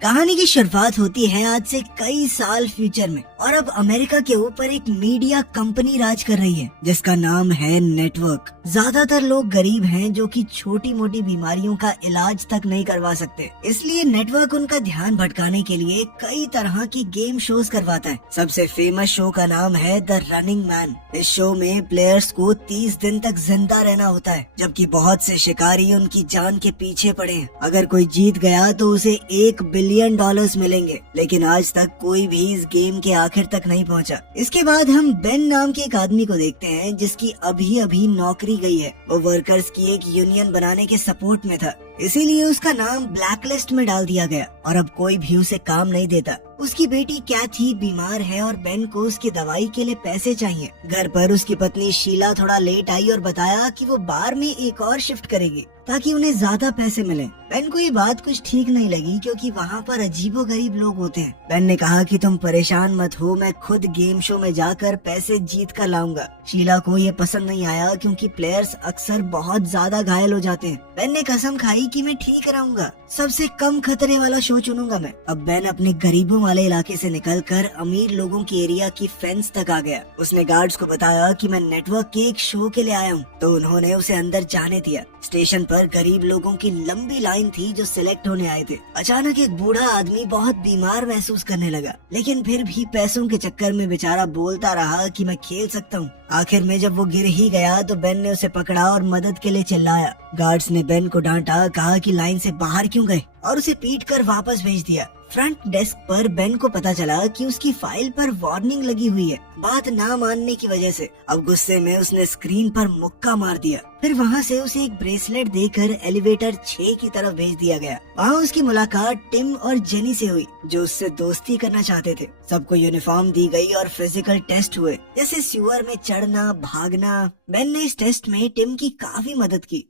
कहानी की शुरुआत होती है आज से कई साल फ्यूचर में और अब अमेरिका के ऊपर एक मीडिया कंपनी राज कर रही है जिसका नाम है नेटवर्क। ज्यादातर लोग गरीब हैं जो कि छोटी मोटी बीमारियों का इलाज तक नहीं करवा सकते, इसलिए नेटवर्क उनका ध्यान भटकाने के लिए कई तरह की गेम शोज करवाता है। सबसे फेमस शो का नाम है द रनिंग मैन। इस शो में प्लेयर्स को 30 दिन तक जिंदा रहना होता है, जबकि बहुत से शिकारी उनकी जान के पीछे पड़े हैं। अगर कोई जीत गया तो उसे $1 बिलियन मिलेंगे, लेकिन आज तक कोई भी इस गेम के आखिर तक नहीं पहुंचा। इसके बाद हम बेन नाम के एक आदमी को देखते हैं जिसकी अभी अभी नौकरी गई है। वो वर्कर्स की एक यूनियन बनाने के सपोर्ट में था, इसीलिए उसका नाम ब्लैकलिस्ट में डाल दिया गया और अब कोई भी उसे काम नहीं देता। उसकी बेटी कैथी बीमार है और बेन को उसकी दवाई के लिए पैसे चाहिए। घर पर उसकी पत्नी शीला थोड़ा लेट आई और बताया कि वो बार में एक और शिफ्ट करेगी ताकि उन्हें ज्यादा पैसे मिले। बेन को ये बात कुछ ठीक नहीं लगी क्योंकि वहाँ पर अजीबोगरीब लोग होते हैं। बेन ने कहा कि तुम परेशान मत हो, मैं खुद गेम शो में जाकर पैसे जीत कर लाऊंगा। शीला को ये पसंद नहीं आया क्योंकि प्लेयर्स अक्सर बहुत ज्यादा घायल हो जाते हैं। बेन ने कसम खाई कि मैं ठीक रहूंगा, सबसे कम खतरे वाला शो चुनूंगा मैं। अब बेन अपने गरीबों वाले इलाके से निकलकर अमीर लोगों की एरिया की फेंस तक आ गया। उसने गार्ड्स को बताया कि मैं नेटवर्क के एक शो के लिए आया हूँ, तो उन्होंने उसे अंदर जाने दिया। स्टेशन पर गरीब लोगों की लंबी लाइन थी जो सिलेक्ट होने आए थे। अचानक एक बूढ़ा आदमी बहुत बीमार महसूस करने लगा, लेकिन फिर भी पैसों के चक्कर में बेचारा बोलता रहा कि मैं खेल सकता हूँ। आखिर में जब वो गिर ही गया तो बेन ने उसे पकड़ा और मदद के लिए चिल्लाया। गार्ड्स ने बेन को डांटा, कहा कि लाइन से बाहर क्यों गए, और उसे पीट कर वापस भेज दिया। फ्रंट डेस्क पर बेन को पता चला कि उसकी फाइल पर वार्निंग लगी हुई है बात ना मानने की वजह से। अब गुस्से में उसने स्क्रीन पर मुक्का मार दिया। फिर वहाँ से उसे एक ब्रेसलेट देकर एलिवेटर 6 की तरफ भेज दिया गया। वहाँ उसकी मुलाकात टिम और जेनी से हुई जो उससे दोस्ती करना चाहते थे। सबको यूनिफॉर्म दी गई और फिजिकल टेस्ट हुए, जैसे सीवर में चढ़ना, भागना। बेन ने इस टेस्ट में टिम की काफी मदद की।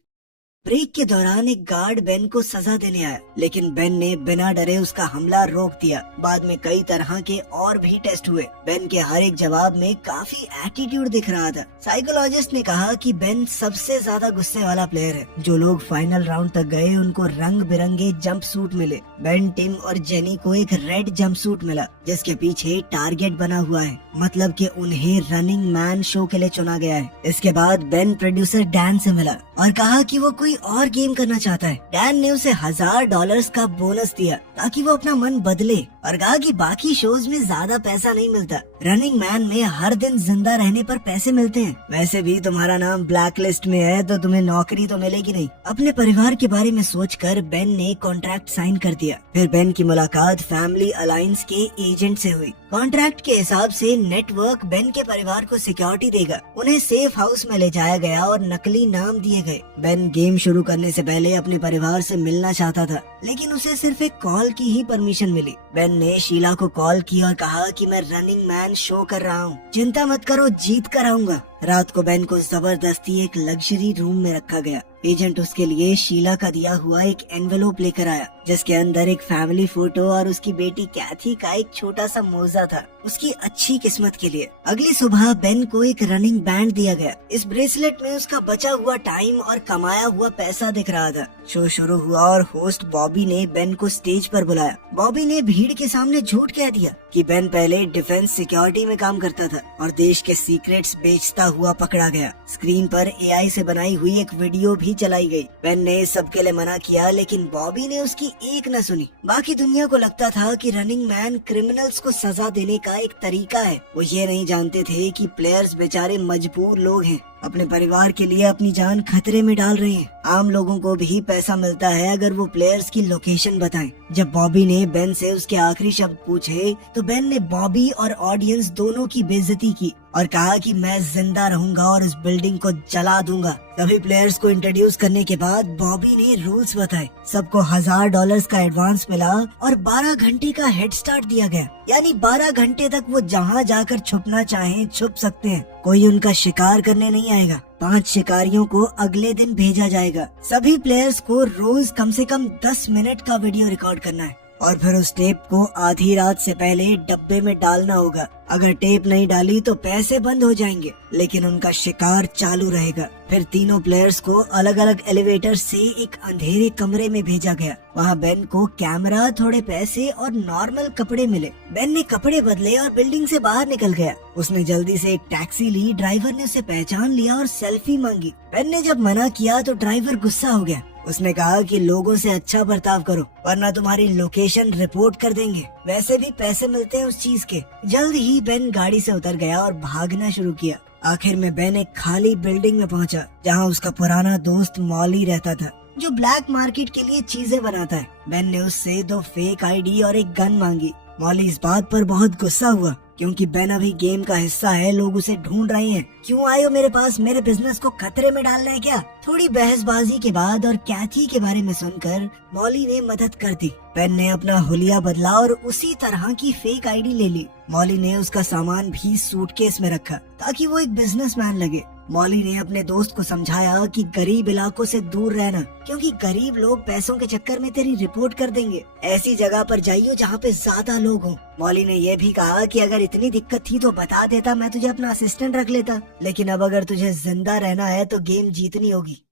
ब्रेक के दौरान एक गार्ड बेन को सजा देने आया, लेकिन बेन ने बिना डरे उसका हमला रोक दिया। बाद में कई तरह के और भी टेस्ट हुए। बेन के हर एक जवाब में काफी एटीट्यूड दिख रहा था। साइकोलॉजिस्ट ने कहा कि बेन सबसे ज्यादा गुस्से वाला प्लेयर है। जो लोग फाइनल राउंड तक गए उनको रंग बिरंगे जंप सूट मिले। बेन, टिम और जेनी को एक रेड जंप सूट मिला जिसके पीछे टारगेट बना हुआ है, मतलब कि उन्हें रनिंग मैन शो के लिए चुना गया है। इसके बाद बेन प्रोड्यूसर डैन से मिला और कहा कि वो कोई और गेम करना चाहता है। डैन ने उसे $1000 का बोनस दिया ताकि वो अपना मन बदले और कहा कि बाकी शोज में ज्यादा पैसा नहीं मिलता, रनिंग मैन में हर दिन जिंदा रहने पर पैसे मिलते हैं। वैसे भी तुम्हारा नाम ब्लैक लिस्ट में है तो तुम्हें नौकरी तो मिलेगी नहीं। अपने परिवार के बारे में सोचकर बेन ने कॉन्ट्रैक्ट साइन कर दिया। फिर बेन की मुलाकात फैमिली अलायंस के एजेंट से हुई। कॉन्ट्रैक्ट के हिसाब से नेटवर्क बेन के परिवार को सिक्योरिटी देगा। उन्हें सेफ हाउस में ले जाया गया और नकली नाम दिए गए। बेन गेम शुरू करने से पहले अपने परिवार से मिलना चाहता था, लेकिन उसे सिर्फ एक कॉल की ही परमिशन मिली। बेन ने शीला को कॉल की और कहा कि मैं रनिंग मैन शो कर रहा हूँ, चिंता मत करो, जीत कर आऊंगा। रात को बेन को जबरदस्ती एक लग्जरी रूम में रखा गया। एजेंट उसके लिए शीला का दिया हुआ एक एनवेलोप लेकर आया जिसके अंदर एक फैमिली फोटो और उसकी बेटी कैथी का एक छोटा सा मोजा था, उसकी अच्छी किस्मत के लिए। अगली सुबह बेन को एक रनिंग बैंड दिया गया। इस ब्रेसलेट में उसका बचा हुआ टाइम और कमाया हुआ पैसा दिख रहा था। शो शुरू हुआ और होस्ट बॉबी ने बेन को स्टेज पर बुलाया। बॉबी ने भीड़ के सामने झूठ कह दिया कि बेन पहले डिफेंस सिक्योरिटी में काम करता था और देश के सीक्रेट्स बेचता हुआ पकड़ा गया। स्क्रीन पर एआई से बनाई हुई एक वीडियो भी चलाई गई। बेन ने सबके लिए मना किया, लेकिन बॉबी ने उसकी एक न सुनी। बाकी दुनिया को लगता था कि रनिंग मैन क्रिमिनल्स को सजा देने का एक तरीका है। वो ये नहीं जानते थे कि प्लेयर्स बेचारे मजबूर लोग हैं, अपने परिवार के लिए अपनी जान खतरे में डाल रहे हैं। आम लोगों को भी पैसा मिलता है अगर वो प्लेयर्स की लोकेशन बताएं। जब बॉबी ने बेन से उसके आखिरी शब्द पूछे तो बेन ने बॉबी और ऑडियंस दोनों की बेइज्जती की और कहा कि मैं जिंदा रहूंगा और इस बिल्डिंग को जला दूंगा। सभी प्लेयर्स को इंट्रोड्यूस करने के बाद बॉबी ने रूल्स बताए। सबको $1000 का एडवांस मिला और 12 घंटे का हेड स्टार्ट दिया गया, यानी 12 घंटे तक वो जहाँ जाकर छुपना चाहें छुप सकते हैं। कोई उनका शिकार करने नहीं आएगा। 5 शिकारियों को अगले दिन भेजा जाएगा। सभी प्लेयर्स को रोज कम से कम 10 मिनट का वीडियो रिकॉर्ड करना है। और फिर उस टेप को आधी रात से पहले डब्बे में डालना होगा। अगर टेप नहीं डाली तो पैसे बंद हो जाएंगे, लेकिन उनका शिकार चालू रहेगा। फिर तीनों प्लेयर्स को अलग अलग एलिवेटर से एक अंधेरे कमरे में भेजा गया। वहाँ बेन को कैमरा, थोड़े पैसे और नॉर्मल कपड़े मिले। बेन ने कपड़े बदले और बिल्डिंग से बाहर निकल गया। उसने जल्दी से एक टैक्सी ली। ड्राइवर ने उसे पहचान लिया और सेल्फी मांगी। बेन ने जब मना किया तो ड्राइवर गुस्सा हो गया। उसने कहा कि लोगों से अच्छा बर्ताव करो वरना तुम्हारी लोकेशन रिपोर्ट कर देंगे। वैसे भी पैसे मिलते हैं उस चीज के। जल्द ही बेन गाड़ी से उतर गया और भागना शुरू किया। आखिर में बेन एक खाली बिल्डिंग में पहुंचा जहां उसका पुराना दोस्त मॉली रहता था, जो ब्लैक मार्केट के लिए चीजें बनाता है। बेन ने उससे 2 फेक आईडी और एक गन मांगी। मॉली इस बात पर बहुत गुस्सा हुआ क्योंकि बेन अभी गेम का हिस्सा है, लोग उसे ढूंढ रहे हैं। क्यों आए हो मेरे पास? मेरे बिजनेस को खतरे में डालना है क्या? थोड़ी बहसबाजी के बाद और कैथी के बारे में सुनकर मॉली ने मदद कर दी। बेन ने अपना हुलिया बदला और उसी तरह की फेक आईडी ले ली। मॉली ने उसका सामान भी सूटकेस में रखा ताकि वो एक बिजनेसमैन लगे। मॉली ने अपने दोस्त को समझाया कि गरीब इलाकों से दूर रहना, क्योंकि गरीब लोग पैसों के चक्कर में तेरी रिपोर्ट कर देंगे। ऐसी जगह पर जाइयो जहाँ पे ज्यादा लोग हों। मॉली ने यह भी कहा कि अगर इतनी दिक्कत थी तो बता देता, मैं तुझे अपना असिस्टेंट रख लेता, लेकिन अब अगर तुझे जिंदा रहना है तो गेम जीतनी होगी।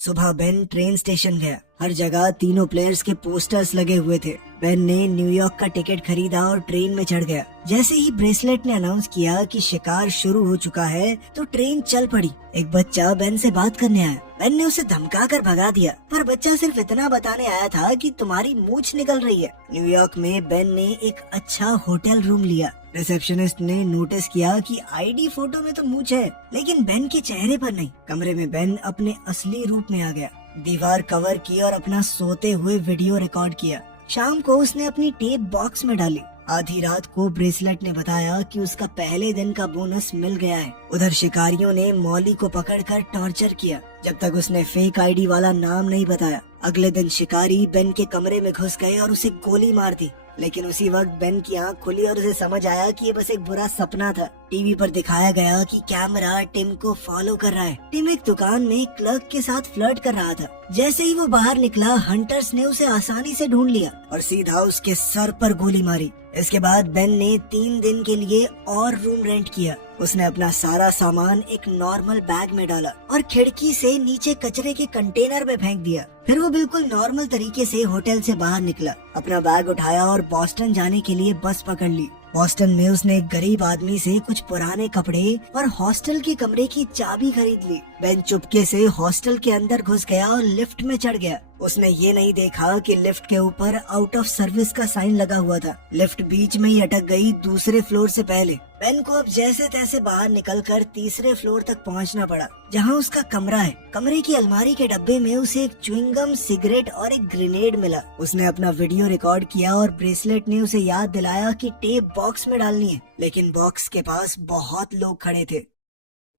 सुबह बेन ट्रेन स्टेशन गया। हर जगह तीनों प्लेयर्स के पोस्टर्स लगे हुए थे। बेन ने न्यूयॉर्क का टिकट खरीदा और ट्रेन में चढ़ गया। जैसे ही ब्रेसलेट ने अनाउंस किया कि शिकार शुरू हो चुका है तो ट्रेन चल पड़ी। एक बच्चा बेन से बात करने आया। बेन ने उसे धमका कर भगा दिया, पर बच्चा सिर्फ इतना बताने आया था कि तुम्हारी मूंछ निकल रही है। न्यूयॉर्क में बेन ने एक अच्छा होटल रूम लिया। रिसेप्शनिस्ट ने नोटिस किया कि आईडी फोटो में तो मूंछ है, लेकिन बेन के चेहरे पर नहीं। कमरे में बेन अपने असली रूप में आ गया। दीवार कवर की और अपना सोते हुए वीडियो रिकॉर्ड किया। शाम को उसने अपनी टेप बॉक्स में डाली। आधी रात को ब्रेसलेट ने बताया कि उसका पहले दिन का बोनस मिल गया है। उधर शिकारियों ने मॉली को पकड़कर टॉर्चर किया जब तक उसने फेक आईडी वाला नाम नहीं बताया। अगले दिन शिकारी बेन के कमरे में घुस गए और उसे गोली मार दी, लेकिन उसी वक्त बेन की आंख खुली और उसे समझ आया कि ये बस एक बुरा सपना था। टीवी पर दिखाया गया कि कैमरा टिम को फॉलो कर रहा है। टिम एक दुकान में क्लर्क के साथ फ्लर्ट कर रहा था। जैसे ही वो बाहर निकला, हंटर्स ने उसे आसानी से ढूंढ लिया और सीधा उसके सर पर गोली मारी। इसके बाद बेन ने 3 दिन के लिए और रूम रेंट किया। उसने अपना सारा सामान एक नॉर्मल बैग में डाला और खिड़की से नीचे कचरे के कंटेनर में फेंक दिया। फिर वो बिल्कुल नॉर्मल तरीके से होटल से बाहर निकला, अपना बैग उठाया और बॉस्टन जाने के लिए बस पकड़ ली। बॉस्टन में उसने एक गरीब आदमी से कुछ पुराने कपड़े और हॉस्टल के कमरे की चाबी खरीद ली। बेन चुपके से हॉस्टल के अंदर घुस गया और लिफ्ट में चढ़ गया। उसने ये नहीं देखा कि लिफ्ट के ऊपर आउट ऑफ सर्विस का साइन लगा हुआ था। लिफ्ट बीच में ही अटक गई दूसरे फ्लोर से पहले। बेन को अब जैसे तैसे बाहर निकलकर तीसरे फ्लोर तक पहुंचना पड़ा, जहां उसका कमरा है। कमरे की अलमारी के डब्बे में उसे एक च्युइंगम, सिगरेट और एक ग्रेनेड मिला। उसने अपना वीडियो रिकॉर्ड किया और ब्रेसलेट ने उसे याद दिलाया कि टेप बॉक्स में डालनी है, लेकिन बॉक्स के पास बहुत लोग खड़े थे।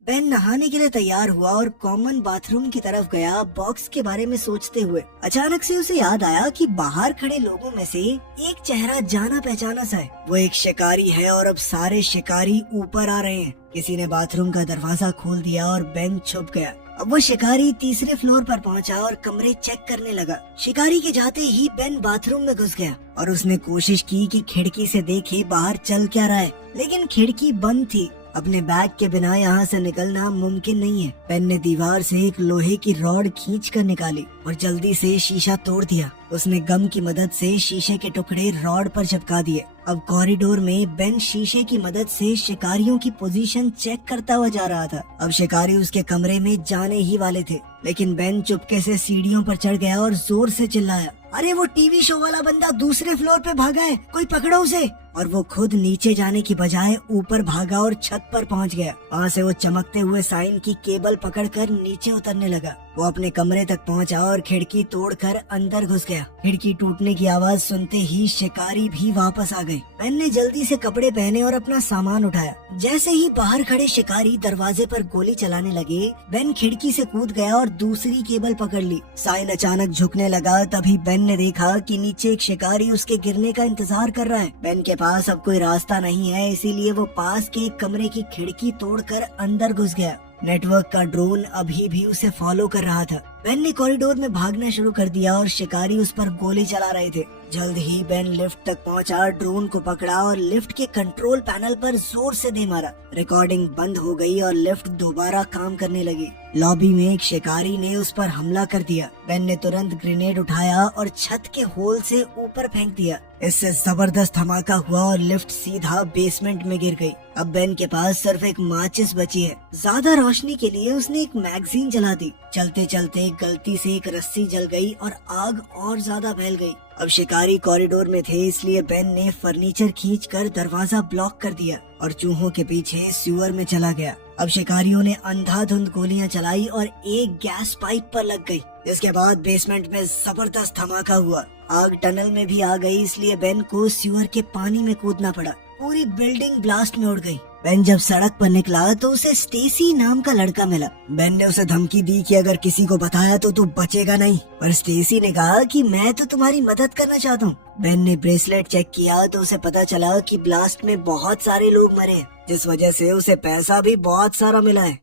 बेन नहाने के लिए तैयार हुआ और कॉमन बाथरूम की तरफ गया। बॉक्स के बारे में सोचते हुए अचानक से उसे याद आया कि बाहर खड़े लोगों में से एक चेहरा जाना पहचाना सा है। वो एक शिकारी है और अब सारे शिकारी ऊपर आ रहे हैं। किसी ने बाथरूम का दरवाजा खोल दिया और बेन छुप गया। अब वो शिकारी तीसरे फ्लोर पर पहुंचा और कमरे चेक करने लगा। शिकारी के जाते ही बेन बाथरूम में घुस गया और उसने कोशिश की कि खिड़की से देखे बाहर चल क्या रहा है, लेकिन खिड़की बंद थी। अपने बैग के बिना यहाँ से निकलना मुमकिन नहीं है। बेन ने दीवार से एक लोहे की रॉड खींचकर निकाली और जल्दी से शीशा तोड़ दिया। उसने गम की मदद से शीशे के टुकड़े रॉड पर चिपका दिए। अब कॉरिडोर में बेन शीशे की मदद से शिकारियों की पोजीशन चेक करता हुआ जा रहा था। अब शिकारी उसके कमरे में जाने ही वाले थे, लेकिन बेन चुपके से सीढ़ियों पर चढ़ गया और जोर से चिल्लाया, अरे वो टीवी शो वाला बंदा दूसरे फ्लोर पे भागा है, कोई पकड़ो उसे। और वो खुद नीचे जाने की बजाय ऊपर भागा और छत पर पहुंच गया। वहाँ से वो चमकते हुए साइन की केबल पकड़कर नीचे उतरने लगा। वो अपने कमरे तक पहुंचा और खिड़की तोड़कर अंदर घुस गया। खिड़की टूटने की आवाज सुनते ही शिकारी भी वापस आ गए। बेन ने जल्दी से कपड़े पहने और अपना सामान उठाया। जैसे ही बाहर खड़े शिकारी दरवाजे पर गोली चलाने लगे, बेन खिड़की से कूद गया और दूसरी केबल पकड़ ली। साइन अचानक झुकने लगा। तभी बेन ने देखा कि नीचे एक शिकारी उसके गिरने का इंतजार कर रहा है। बेन के पास अब कोई रास्ता नहीं है, इसीलिए वो पास के एक कमरे की खिड़की तोड़कर अंदर घुस गया। नेटवर्क का ड्रोन अभी भी उसे फॉलो कर रहा था। बेन ने कॉरिडोर में भागना शुरू कर दिया और शिकारी उस पर गोली चला रहे थे। जल्द ही बेन लिफ्ट तक पहुंचा, ड्रोन को पकड़ा और लिफ्ट के कंट्रोल पैनल पर जोर से दे मारा। रिकॉर्डिंग बंद हो गई और लिफ्ट दोबारा काम करने लगी। लॉबी में एक शिकारी ने उस पर हमला कर दिया। बेन ने तुरंत ग्रेनेड उठाया और छत के होल से ऊपर फेंक दिया। इससे जबरदस्त धमाका हुआ और लिफ्ट सीधा बेसमेंट में गिर गई। अब बेन के पास सिर्फ एक माचिस बची है। ज्यादा रोशनी के लिए उसने एक मैगजीन जला दी। चलते चलते गलती से एक रस्सी जल गई और आग और ज्यादा फैल गई। अब शिकारी कॉरिडोर में थे, इसलिए बेन ने फर्नीचर खींचकर दरवाजा ब्लॉक कर दिया और चूहों के पीछे सीवर में चला गया। अब शिकारियों ने अंधाधुंध गोलियां चलाई और एक गैस पाइप पर लग गई। इसके बाद बेसमेंट में जबरदस्त धमाका हुआ। आग टनल में भी आ गई, इसलिए बेन को सीवर के पानी में कूदना पड़ा। पूरी बिल्डिंग ब्लास्ट में उड़ गई। बेन जब सड़क पर निकला तो उसे स्टेसी नाम का लड़का मिला। बेन ने उसे धमकी दी कि अगर किसी को बताया तो तू बचेगा नहीं, पर स्टेसी ने कहा कि मैं तो तुम्हारी मदद करना चाहता हूँ। बेन ने ब्रेसलेट चेक किया तो उसे पता चला कि ब्लास्ट में बहुत सारे लोग मरे हैं, जिस वजह से उसे पैसा भी बहुत सारा मिला है।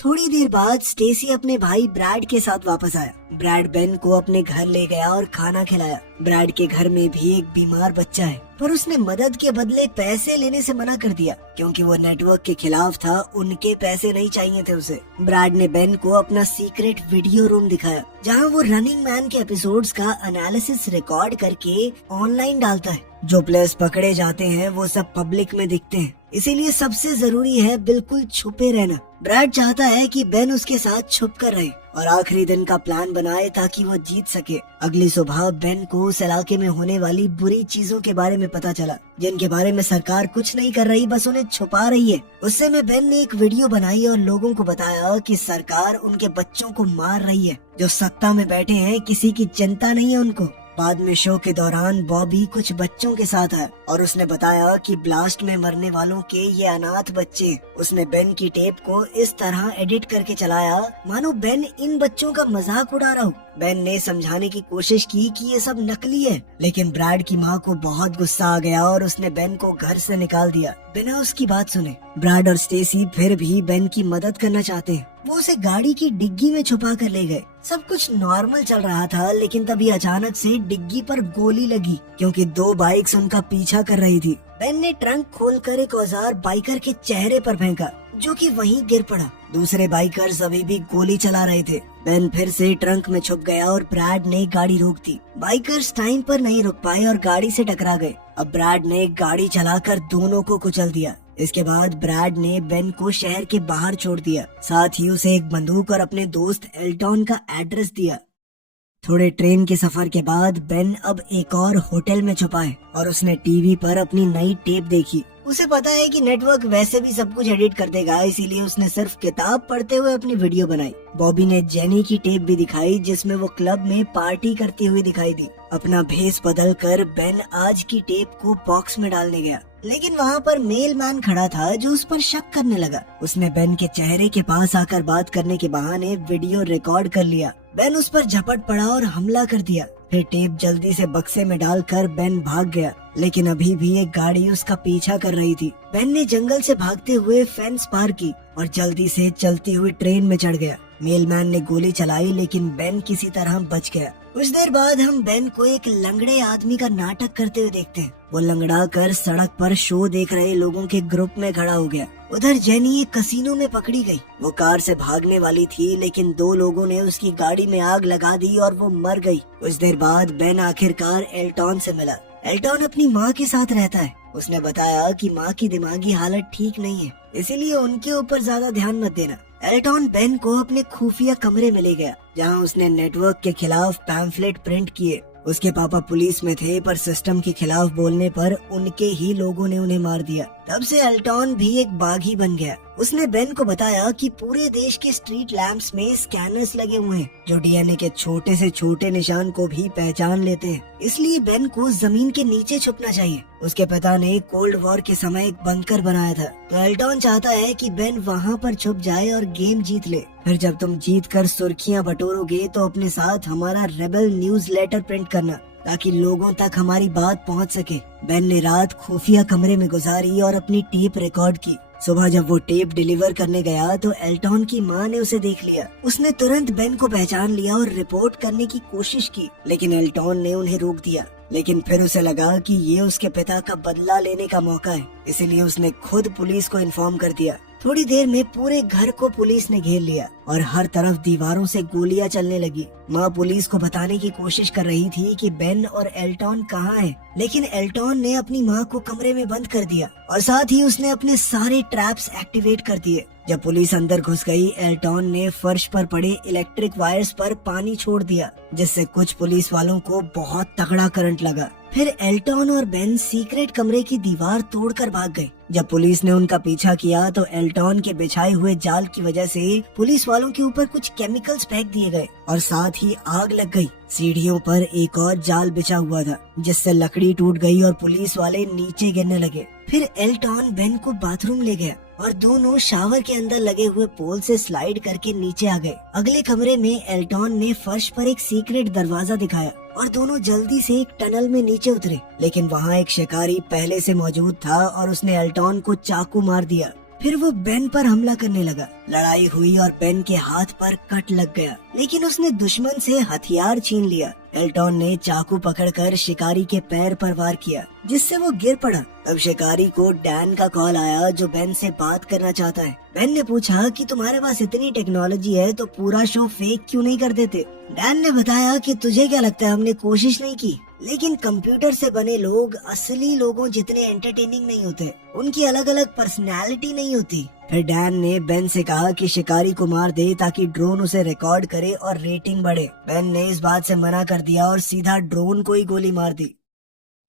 थोड़ी देर बाद स्टेसी अपने भाई ब्रैड के साथ वापस आया। ब्रैड बेन को अपने घर ले गया और खाना खिलाया। ब्रैड के घर में भी एक बीमार बच्चा है, पर उसने मदद के बदले पैसे लेने से मना कर दिया क्योंकि वो नेटवर्क के खिलाफ था। उनके पैसे नहीं चाहिए थे उसे। ब्रैड ने बेन को अपना सीक्रेट वीडियो रूम दिखाया, जहाँ वो रनिंग मैन के एपिसोड्स का एनालिसिस रिकॉर्ड करके ऑनलाइन डालता है। जो प्लेयर्स पकड़े जाते हैं वो सब पब्लिक में दिखते हैं, इसीलिए सबसे जरूरी है बिल्कुल छुपे रहना। ब्रैड चाहता है कि बेन उसके साथ छुप कर रहे और आखिरी दिन का प्लान बनाए ताकि वो जीत सके। अगली सुबह बेन को उस इलाके में होने वाली बुरी चीजों के बारे में पता चला, जिनके बारे में सरकार कुछ नहीं कर रही, बस उन्हें छुपा रही है। उस समय बेन ने एक वीडियो बनाई और लोगों को बताया कि सरकार उनके बच्चों को मार रही है। जो सत्ता में बैठे हैं किसी की चिंता नहीं है उनको। बाद में शो के दौरान बॉबी कुछ बच्चों के साथ है और उसने बताया कि ब्लास्ट में मरने वालों के ये अनाथ बच्चे। उसने बेन की टेप को इस तरह एडिट करके चलाया मानो बेन इन बच्चों का मजाक उड़ा रहा हो। बेन ने समझाने की कोशिश की कि ये सब नकली है, लेकिन ब्रैड की माँ को बहुत गुस्सा आ गया और उसने बेन को घर से निकाल दिया बिना उसकी बात सुने। ब्रैड और स्टेसी फिर भी बेन की मदद करना चाहते हैं। वो उसे गाड़ी की डिग्गी में छुपा कर ले गए। सब कुछ नॉर्मल चल रहा था, लेकिन तभी अचानक से डिग्गी पर गोली लगी क्योंकि 2 बाइक्स उनका पीछा कर रही थी। बेन ने ट्रंक खोलकर एक औजार बाइकर के चेहरे पर फेंका, जो कि वहीं गिर पड़ा। दूसरे बाइकर्स अभी भी गोली चला रहे थे। बेन फिर से ट्रंक में छुप गया और ब्रैड ने गाड़ी रोक दी। बाइकर्स टाइम पर नहीं रुक पाए और गाड़ी से टकरा गए। अब ब्रैड ने गाड़ी चलाकर दोनों को कुचल दिया। इसके बाद ब्रैड ने बेन को शहर के बाहर छोड़ दिया, साथ ही उसे एक बंदूक और अपने दोस्त एल्टॉन का एड्रेस दिया। थोड़े ट्रेन के सफर के बाद बेन अब एक और होटल में छुपा है और उसने टीवी पर अपनी नई टेप देखी। उसे पता है कि नेटवर्क वैसे भी सब कुछ एडिट कर देगा, इसीलिए उसने सिर्फ किताब पढ़ते हुए अपनी वीडियो बनाई। बॉबी ने जेनी की टेप भी दिखाई, जिसमें वो क्लब में पार्टी करती हुई दिखाई दी। अपना भेस बदल कर बेन आज की टेप को बॉक्स में डालने गया, लेकिन वहाँ पर मेल मैन खड़ा था जो उस पर शक करने लगा। उसने बेन के चेहरे के पास आकर बात करने के बहाने वीडियो रिकॉर्ड कर लिया। बेन उस पर झपट पड़ा और हमला कर दिया। फिर टेप जल्दी से बक्से में डालकर बेन भाग गया, लेकिन अभी भी एक गाड़ी उसका पीछा कर रही थी। बेन ने जंगल से भागते हुए फेंस पार की और जल्दी से चलती हुई ट्रेन में चढ़ गया। मेलमैन ने गोली चलाई, लेकिन बेन किसी तरह बच गया। कुछ देर बाद हम बेन को एक लंगड़े आदमी का नाटक करते हुए देखते हैं। वो लंगड़ा कर सड़क पर शो देख रहे लोगों के ग्रुप में खड़ा हो गया। उधर जेनी एक कसीनो में पकड़ी गई। वो कार से भागने वाली थी, लेकिन 2 लोगों ने उसकी गाड़ी में आग लगा दी और वो मर गई। कुछ देर बाद बेन आखिरकार एल्टॉन से मिला। एल्टॉन अपनी माँ के साथ रहता है। उसने बताया कि माँ की दिमागी हालत ठीक नहीं है, इसीलिए उनके ऊपर ज्यादा ध्यान मत देना। एल्टॉन बेन को अपने खुफिया कमरे में ले गया, जहाँ उसने नेटवर्क के खिलाफ पैम्फलेट प्रिंट किए। उसके पापा पुलिस में थे, पर सिस्टम के खिलाफ बोलने पर उनके ही लोगों ने उन्हें मार दिया। तब से एल्टॉन भी एक बागी बन गया। उसने बेन को बताया कि पूरे देश के स्ट्रीट लैंप्स में स्कैनर्स लगे हुए हैं, जो डीएनए के छोटे से छोटे निशान को भी पहचान लेते हैं। इसलिए बेन को जमीन के नीचे छुपना चाहिए। उसके पिता ने कोल्ड वॉर के समय एक बंकर बनाया था, तो एल्टॉन चाहता है कि बेन वहाँ पर छुप जाए और गेम जीत ले। फिर जब तुम जीत कर सुर्खियाँ बटोरोगे तो अपने साथ हमारा रेबल न्यूज लेटर प्रिंट करना, ताकि लोगों तक हमारी बात पहुंच सके। बेन ने रात खुफिया कमरे में गुजारी और अपनी टेप रिकॉर्ड की। सुबह जब वो टेप डिलीवर करने गया तो एल्टॉन की माँ ने उसे देख लिया। उसने तुरंत बेन को पहचान लिया और रिपोर्ट करने की कोशिश की, लेकिन एल्टॉन ने उन्हें रोक दिया। लेकिन फिर उसे लगा कि ये उसके पिता का बदला लेने का मौका है, इसीलिए उसने खुद पुलिस को इन्फॉर्म कर दिया। थोड़ी देर में पूरे घर को पुलिस ने घेर लिया और हर तरफ दीवारों से गोलियां चलने लगी। माँ पुलिस को बताने की कोशिश कर रही थी कि बेन और एल्टॉन कहाँ हैं, लेकिन एल्टॉन ने अपनी माँ को कमरे में बंद कर दिया और साथ ही उसने अपने सारे ट्रैप्स एक्टिवेट कर दिए। जब पुलिस अंदर घुस गई, एल्टॉन ने फर्श पर पड़े इलेक्ट्रिक वायर्स पर पानी छोड़ दिया, जिससे कुछ पुलिस वालों को बहुत तगड़ा करंट लगा। फिर एल्टॉन और बेन सीक्रेट कमरे की दीवार तोड़कर भाग गए। जब पुलिस ने उनका पीछा किया तो एल्टॉन के बिछाए हुए जाल की वजह से पुलिस वालों के ऊपर कुछ केमिकल्स फेंक दिए गए और साथ ही आग लग गई। सीढ़ियों पर एक और जाल बिछा हुआ था, जिससे लकड़ी टूट गई और पुलिस वाले नीचे गिरने लगे। फिर एल्टॉन बेन को बाथरूम ले गया और दोनों शावर के अंदर लगे हुए पोल से स्लाइड करके नीचे आ गए। अगले कमरे में एल्टॉन ने फर्श पर एक सीक्रेट दरवाजा दिखाया और दोनों जल्दी से एक टनल में नीचे उतरे, लेकिन वहाँ एक शिकारी पहले से मौजूद था और उसने एल्टॉन को चाकू मार दिया। फिर वो बेन पर हमला करने लगा। लड़ाई हुई और बेन के हाथ पर कट लग गया, लेकिन उसने दुश्मन से हथियार छीन लिया। एल्टॉन ने चाकू पकड़कर शिकारी के पैर पर वार किया, जिससे वो गिर पड़ा। तब शिकारी को डैन का कॉल आया, जो बेन से बात करना चाहता है। बेन ने पूछा कि तुम्हारे पास इतनी टेक्नोलॉजी है तो पूरा शो फेक क्यों नहीं कर देते। डैन ने बताया कि तुझे क्या लगता है, हमने कोशिश नहीं की, लेकिन कंप्यूटर से बने लोग असली लोगों जितने एंटरटेनिंग नहीं होते, उनकी अलग अलग पर्सनैलिटी नहीं होती। फिर डैन ने बेन से कहा कि शिकारी को मार दे ताकि ड्रोन उसे रिकॉर्ड करे और रेटिंग बढ़े। बेन ने इस बात से मना कर दिया और सीधा ड्रोन को ही गोली मार दी।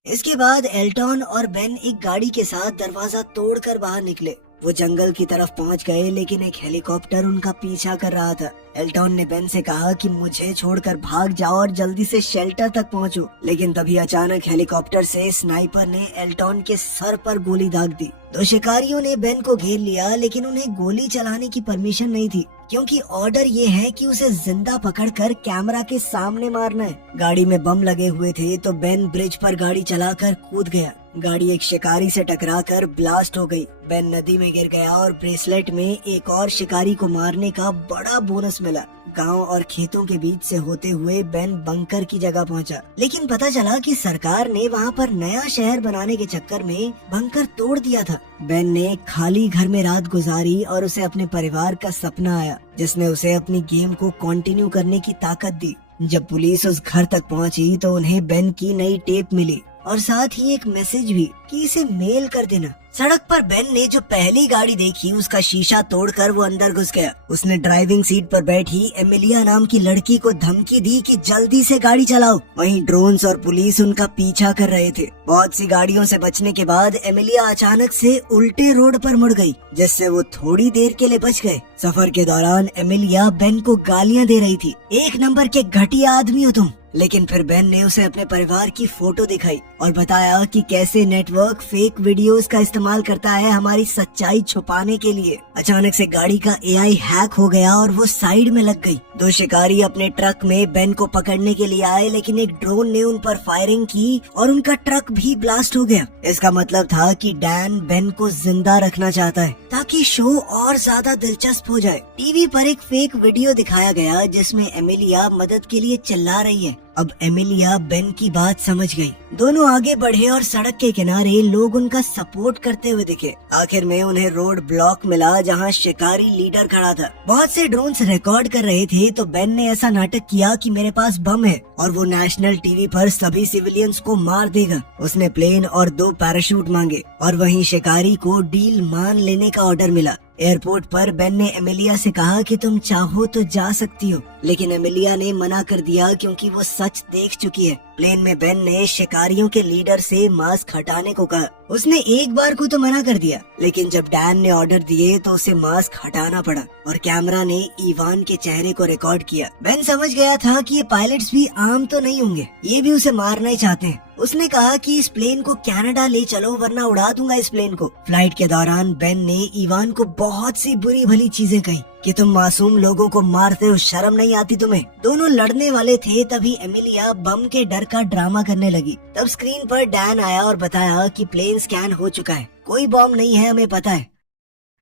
इसके बाद एल्टॉन और बेन एक गाड़ी के साथ दरवाजा तोड़कर बाहर निकले। वो जंगल की तरफ पहुंच गए, लेकिन एक हेलीकॉप्टर उनका पीछा कर रहा था। एल्टॉन ने बेन से कहा कि मुझे छोड़कर भाग जाओ और जल्दी से शेल्टर तक पहुंचो, लेकिन तभी अचानक हेलीकॉप्टर से स्नाइपर ने एल्टॉन के सर पर गोली दाग दी। तो शिकारियों ने बेन को घेर लिया, लेकिन उन्हें गोली चलाने की परमिशन नहीं थी, क्योंकि ऑर्डर ये है कि उसे जिंदा पकड़कर कैमरा के सामने मारना है। गाड़ी में बम लगे हुए थे तो बेन ब्रिज पर गाड़ी चलाकर कूद गया। गाड़ी एक शिकारी से टकराकर ब्लास्ट हो गई। बेन नदी में गिर गया और ब्रेसलेट में एक और शिकारी को मारने का बड़ा बोनस मिला। गांव और खेतों के बीच से होते हुए बेन बंकर की जगह पहुंचा, लेकिन पता चला कि सरकार ने वहां पर नया शहर बनाने के चक्कर में बंकर तोड़ दिया था। बेन ने खाली घर में रात गुजारी और उसे अपने परिवार का सपना आया, जिसने उसे अपनी गेम को कंटिन्यू करने की ताकत दी। जब पुलिस उस घर तक पहुंची तो उन्हें बेन की नई टेप मिली और साथ ही एक मैसेज भी कि इसे मेल कर देना। सड़क पर बेन ने जो पहली गाड़ी देखी, उसका शीशा तोड़कर वो अंदर घुस गया। उसने ड्राइविंग सीट पर बैठी एमिलिया नाम की लड़की को धमकी दी कि जल्दी से गाड़ी चलाओ। वहीं ड्रोन्स और पुलिस उनका पीछा कर रहे थे। बहुत सी गाड़ियों से बचने के बाद एमिलिया अचानक से उल्टे रोड पर मुड़ गई, जिससे वो थोड़ी देर के लिए बच गए। सफर के दौरान एमिलिया बेन को गालियां दे रही थी, एक नंबर के घटिया आदमी हो तुम। लेकिन फिर बेन ने उसे अपने परिवार की फोटो दिखाई और बताया कि कैसे नेटवर्क फेक वीडियोस का इस्तेमाल करता है हमारी सच्चाई छुपाने के लिए। अचानक से गाड़ी का एआई हैक हो गया और वो साइड में लग गई। दो शिकारी अपने ट्रक में बेन को पकड़ने के लिए आए, लेकिन एक ड्रोन ने उन पर फायरिंग की और उनका ट्रक भी ब्लास्ट हो गया। इसका मतलब था कि डैन बेन को जिंदा रखना चाहता है ताकि शो और ज्यादा दिलचस्प हो जाए। टीवी पर एक फेक वीडियो दिखाया गया जिसमें एमिलिया मदद के लिए चिल्ला रही है। अब एमिलिया बेन की बात समझ गई। दोनों आगे बढ़े और सड़क के किनारे लोग उनका सपोर्ट करते हुए दिखे। आखिर में उन्हें रोड ब्लॉक मिला जहां शिकारी लीडर खड़ा था। बहुत से ड्रोन्स रिकॉर्ड कर रहे थे तो बेन ने ऐसा नाटक किया कि मेरे पास बम है और वो नेशनल टीवी पर सभी सिविलियंस को मार देगा। उसने प्लेन और 2 पैराशूट मांगे और वहीं शिकारी को डील मान लेने का ऑर्डर मिला। एयरपोर्ट पर बेन ने एमिलिया से कहा कि तुम चाहो तो जा सकती हो, लेकिन एमिलिया ने मना कर दिया क्योंकि वो सच देख चुकी है। प्लेन में बेन ने शिकारियों के लीडर से मास्क हटाने को कहा। उसने एक बार को तो मना कर दिया, लेकिन जब डैन ने ऑर्डर दिए तो उसे मास्क हटाना पड़ा और कैमरा ने इवान के चेहरे को रिकॉर्ड किया। बेन समझ गया था कि ये पायलट्स भी आम तो नहीं होंगे, ये भी उसे मारना ही चाहते हैं। उसने कहा कि इस प्लेन को कनाडा ले चलो वरना उड़ा दूंगा इस प्लेन को। फ्लाइट के दौरान बेन ने इवान को बहुत सी बुरी भली चीजें कही कि तुम मासूम लोगों को मारते हो, शर्म नहीं आती तुम्हें। दोनों लड़ने वाले थे, तभी एमिलिया बम के डर का ड्रामा करने लगी। तब स्क्रीन पर डैन आया और बताया कि प्लेन स्कैन हो चुका है, कोई बम नहीं है, हमें पता है।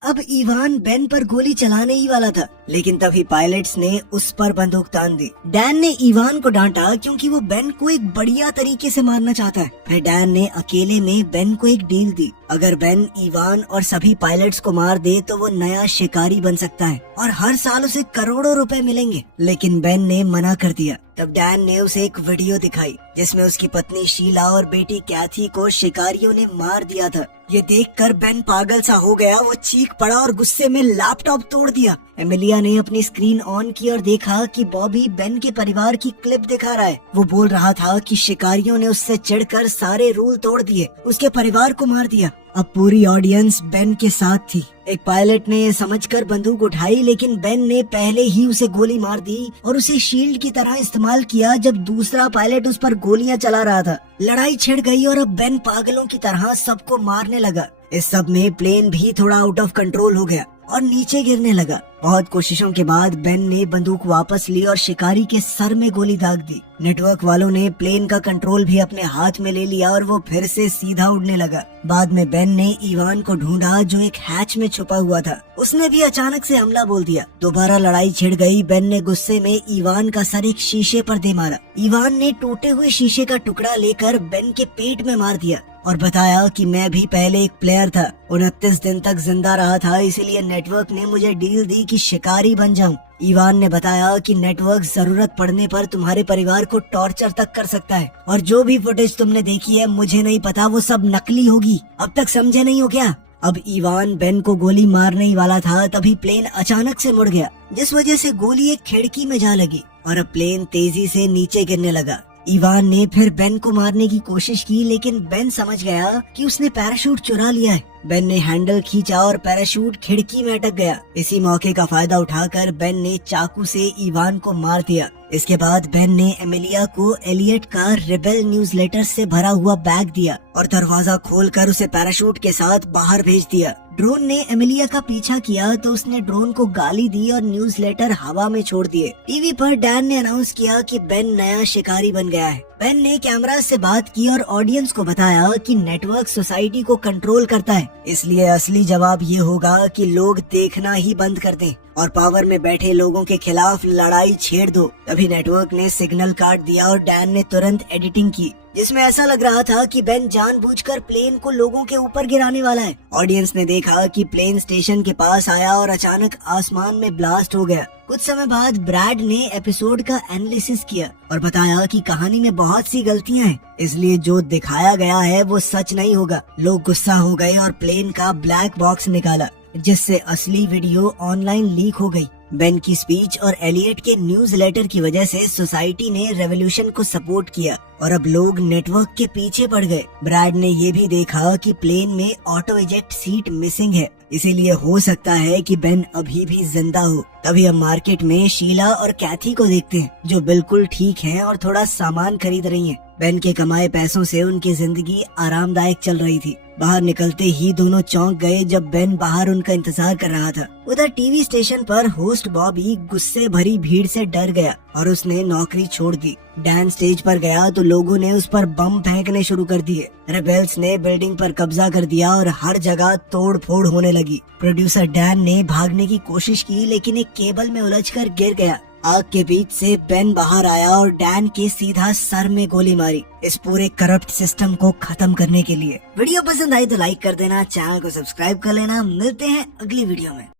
अब इवान बेन पर गोली चलाने ही वाला था, लेकिन तभी पायलट्स ने उस पर बंदूक तान दी। डैन ने इवान को डांटा क्योंकि वो बेन को एक बढ़िया तरीके से मारना चाहता है। फिर डैन ने अकेले में बेन को एक डील दी, अगर बेन इवान और सभी पायलट्स को मार दे तो वो नया शिकारी बन सकता है और हर साल उसे करोड़ों रुपए मिलेंगे। लेकिन बेन ने मना कर दिया। तब डैन ने उसे एक वीडियो दिखाई जिसमें उसकी पत्नी शीला और बेटी कैथी को शिकारियों ने मार दिया था। ये देखकर बेन पागल सा हो गया, वो चीख पड़ा और गुस्से में लैपटॉप तोड़ दिया। एमिलिया ने अपनी स्क्रीन ऑन की और देखा कि बॉबी बेन के परिवार की क्लिप दिखा रहा है। वो बोल रहा था कि शिकारियों ने उससे चिढ़कर सारे रूल तोड़ दिए, उसके परिवार को मार दिया। अब पूरी ऑडियंस बेन के साथ थी। एक पायलट ने समझकर बंदूक उठाई, लेकिन बेन ने पहले ही उसे गोली मार दी और उसे शील्ड की तरह इस्तेमाल किया जब दूसरा पायलट उस पर गोलियां चला रहा था। लड़ाई छिड़ गई और अब बेन पागलों की तरह सबको मारने लगा। इस सब में प्लेन भी थोड़ा आउट ऑफ कंट्रोल हो गया और नीचे गिरने लगा। बहुत कोशिशों के बाद बेन ने बंदूक वापस ली और शिकारी के सर में गोली दाग दी। नेटवर्क वालों ने प्लेन का कंट्रोल भी अपने हाथ में ले लिया और वो फिर से सीधा उड़ने लगा। बाद में बेन ने इवान को ढूंढा जो एक हैच में छुपा हुआ था। उसने भी अचानक से हमला बोल दिया। दोबारा लड़ाई छिड़ गई। बेन ने गुस्से में इवान का सर एक शीशे पर दे मारा। इवान ने टूटे हुए शीशे का टुकड़ा लेकर बेन के पेट में मार दिया और बताया कि मैं भी पहले एक प्लेयर था, 29 दिन तक जिंदा रहा था, इसीलिए नेटवर्क ने मुझे डील दी कि शिकारी बन जाऊं। इवान ने बताया कि नेटवर्क जरूरत पड़ने पर तुम्हारे परिवार को टॉर्चर तक कर सकता है और जो भी फुटेज तुमने देखी है मुझे नहीं पता, वो सब नकली होगी। अब तक समझे नहीं हो क्या? अब इवान बेन को गोली मारने ही वाला था, तभी प्लेन अचानक से मुड़ गया, जिस वजह से गोली एक खिड़की में जा लगी और अब प्लेन तेजी से नीचे गिरने लगा। इवान ने फिर बेन को मारने की कोशिश की, लेकिन बेन समझ गया कि उसने पैराशूट चुरा लिया है। बेन ने हैंडल खींचा और पैराशूट खिड़की में अटक गया। इसी मौके का फायदा उठाकर बेन ने चाकू से इवान को मार दिया। इसके बाद बेन ने एमिलिया को एलियट का रिबेल न्यूज़लेटर से भरा हुआ बैग दिया और दरवाजा खोलकर उसे पैराशूट के साथ बाहर भेज दिया। ड्रोन ने एमिलिया का पीछा किया तो उसने ड्रोन को गाली दी और न्यूज़लेटर हवा में छोड़ दिए। टीवी पर डैन ने अनाउंस किया कि बेन नया शिकारी बन गया है। बेन ने कैमरा से बात की और ऑडियंस को बताया कि नेटवर्क सोसाइटी को कंट्रोल करता है, इसलिए असली जवाब ये होगा कि लोग देखना ही बंद कर दें और पावर में बैठे लोगों के खिलाफ लड़ाई छेड़ दो। तभी नेटवर्क ने सिग्नल काट दिया और डैन ने तुरंत एडिटिंग की जिसमें ऐसा लग रहा था कि बेन जानबूझकर प्लेन को लोगों के ऊपर गिराने वाला है। ऑडियंस ने देखा कि प्लेन स्टेशन के पास आया और अचानक आसमान में ब्लास्ट हो गया। कुछ समय बाद ब्रैड ने एपिसोड का एनालिसिस किया और बताया कि कहानी में बहुत सी गलतियां हैं, इसलिए जो दिखाया गया है वो सच नहीं होगा। लोग गुस्सा हो गए और प्लेन का ब्लैक बॉक्स निकाला, जिससे असली वीडियो ऑनलाइन लीक हो गई। बेन की स्पीच और एलियट के न्यूज़लेटर की वजह से सोसाइटी ने रेवोल्यूशन को सपोर्ट किया और अब लोग नेटवर्क के पीछे पड़ गए। ब्रैड ने ये भी देखा कि प्लेन में ऑटो इजेक्ट सीट मिसिंग है, इसीलिए हो सकता है कि बेन अभी भी जिंदा हो। तभी हम मार्केट में शीला और कैथी को देखते हैं, जो बिल्कुल ठीक हैं और थोड़ा सामान खरीद रही हैं। बेन के कमाए पैसों से उनकी जिंदगी आरामदायक चल रही थी। बाहर निकलते ही दोनों चौंक गए जब बेन बाहर उनका इंतजार कर रहा था। उधर टीवी स्टेशन पर होस्ट बॉबी गुस्से भरी भीड़ से डर गया और उसने नौकरी छोड़ दी। डैन स्टेज पर गया तो लोगों ने उस पर बम फेंकने शुरू कर दिए। रेबेल्स ने बिल्डिंग पर कब्जा कर दिया और हर जगह तोड़ फोड़ होने लगी। प्रोड्यूसर डैन ने भागने की कोशिश की, लेकिन एक केबल में उलझकर गिर गया। आग के बीच से बेन बाहर आया और डैन के सीधा सर में गोली मारी, इस पूरे करप्ट सिस्टम को खत्म करने के लिए। वीडियो पसंद आई तो लाइक कर देना, चैनल को सब्सक्राइब कर लेना। मिलते हैं अगली वीडियो में।